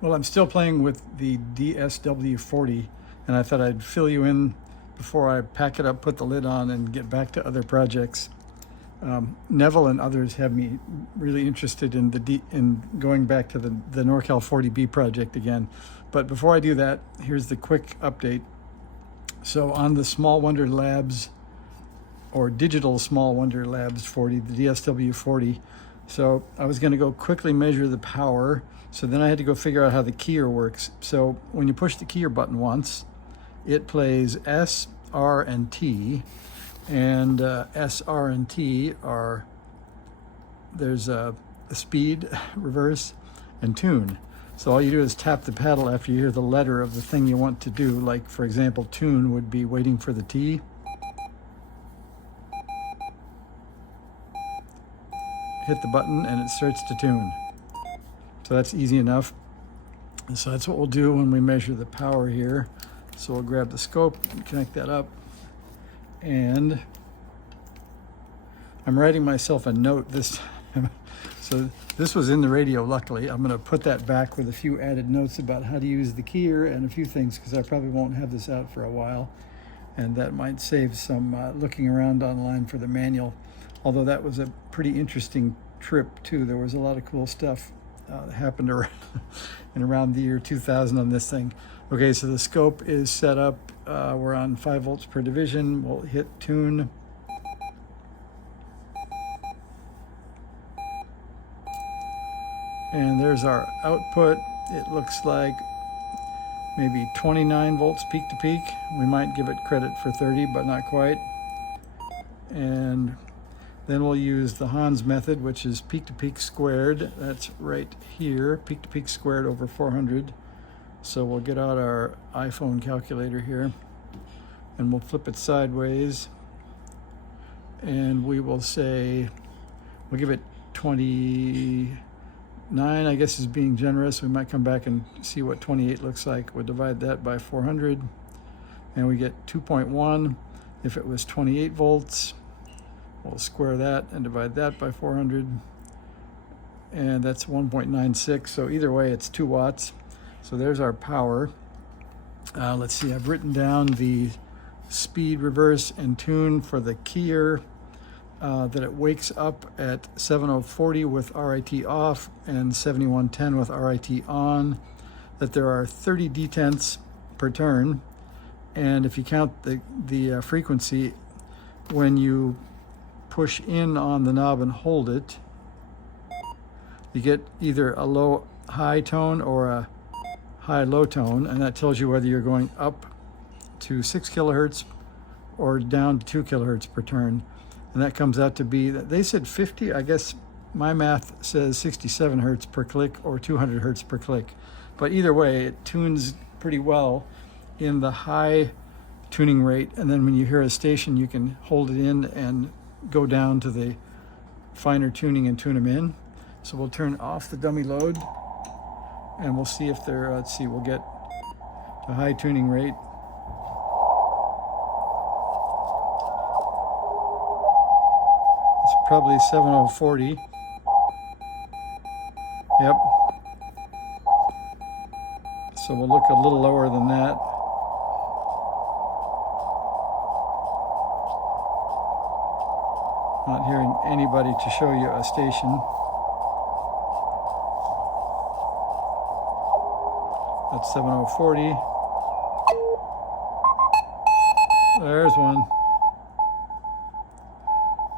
Well, I'm still playing with the DSW40, and I thought I'd fill you in before I pack it up, put the lid on, and get back to other projects. Neville and others have me really interested in in going back to the NorCal 40B project again. But before I do that, here's the quick update. So on the Small Wonder Labs, or Digital Small Wonder Labs 40, the DSW40, so I was going to go quickly measure the power. So then I had to go figure out how the keyer works. So when you push the keyer button once, it plays S, R, and T. And S, R, and T are, there's a speed, reverse, and tune. So all you do is tap the paddle after you hear the letter of the thing you want to do. Like, for example, tune would be waiting for the T. Hit the button and it starts to tune. So that's easy enough. And so that's what we'll do when we measure the power here. So we'll grab the scope and connect that up. And I'm writing myself a note this time. So this was in the radio, luckily. I'm going to put that back with a few added notes about how to use the keyer and a few things, because I probably won't have this out for a while. And that might save some looking around online for the manual. Although that was a pretty interesting trip too. There was a lot of cool stuff that happened around the year 2000 on this thing. Okay, so the scope is set up. We're on 5 volts per division. We'll hit tune. And there's our output. It looks like maybe 29 volts peak to peak. We might give it credit for 30, but not quite. And then we'll use the Hans method, which is peak to peak squared. That's right here, peak to peak squared over 400. So we'll get out our iPhone calculator here and we'll flip it sideways. And we will say, we'll give it 29, I guess is being generous. We might come back and see what 28 looks like. We'll divide that by 400 and we get 2.1. If it was 28 volts, we'll square that and divide that by 400, and that's 1.96. So either way, it's 2 watts. So there's our power. Let's see, I've written down the speed, reverse, and tune for the keyer, that it wakes up at 7040 with RIT off and 7110 with RIT on, that there are 30 detents per turn, and if you count the frequency, when you push in on the knob and hold it, you get either a low high tone or a high low tone, and that tells you whether you're going up to 6 kilohertz or down to 2 kilohertz per turn. And that comes out to be, they said 50, I guess my math says 67 hertz per click or 200 hertz per click. But either way, it tunes pretty well in the high tuning rate, and then when you hear a station, you can hold it in and go down to the finer tuning and tune them in. So we'll turn off the dummy load and we'll see if they're, let's see, we'll get the high tuning rate. It's probably 7040. Yep. So we'll look a little lower than that. Not hearing anybody to show you a station. That's 7040. There's one.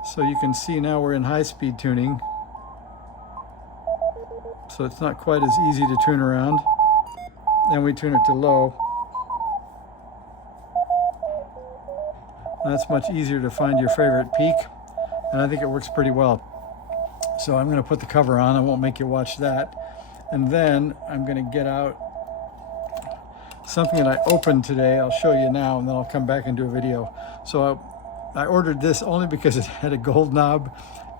So you can see now we're in high speed tuning. So it's not quite as easy to tune around. Then we tune it to low. That's much easier to find your favorite peak. And I think it works pretty well. So I'm going to put the cover on. I won't make you watch that. And then I'm going to get out something that I opened today. I'll show you now, and then I'll come back and do a video. So I ordered this only because it had a gold knob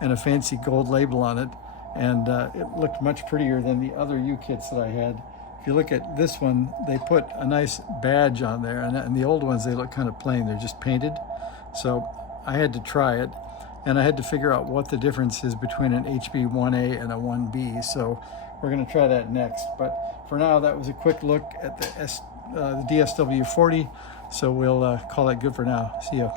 and a fancy gold label on it. And it looked much prettier than the other U-kits that I had. If you look at this one, they put a nice badge on there. And the old ones, they look kind of plain. They're just painted. So I had to try it. And I had to figure out what the difference is between an HB1A and a 1B. So we're going to try that next. But for now, that was a quick look at the DSW40. So we'll call it good for now. See ya.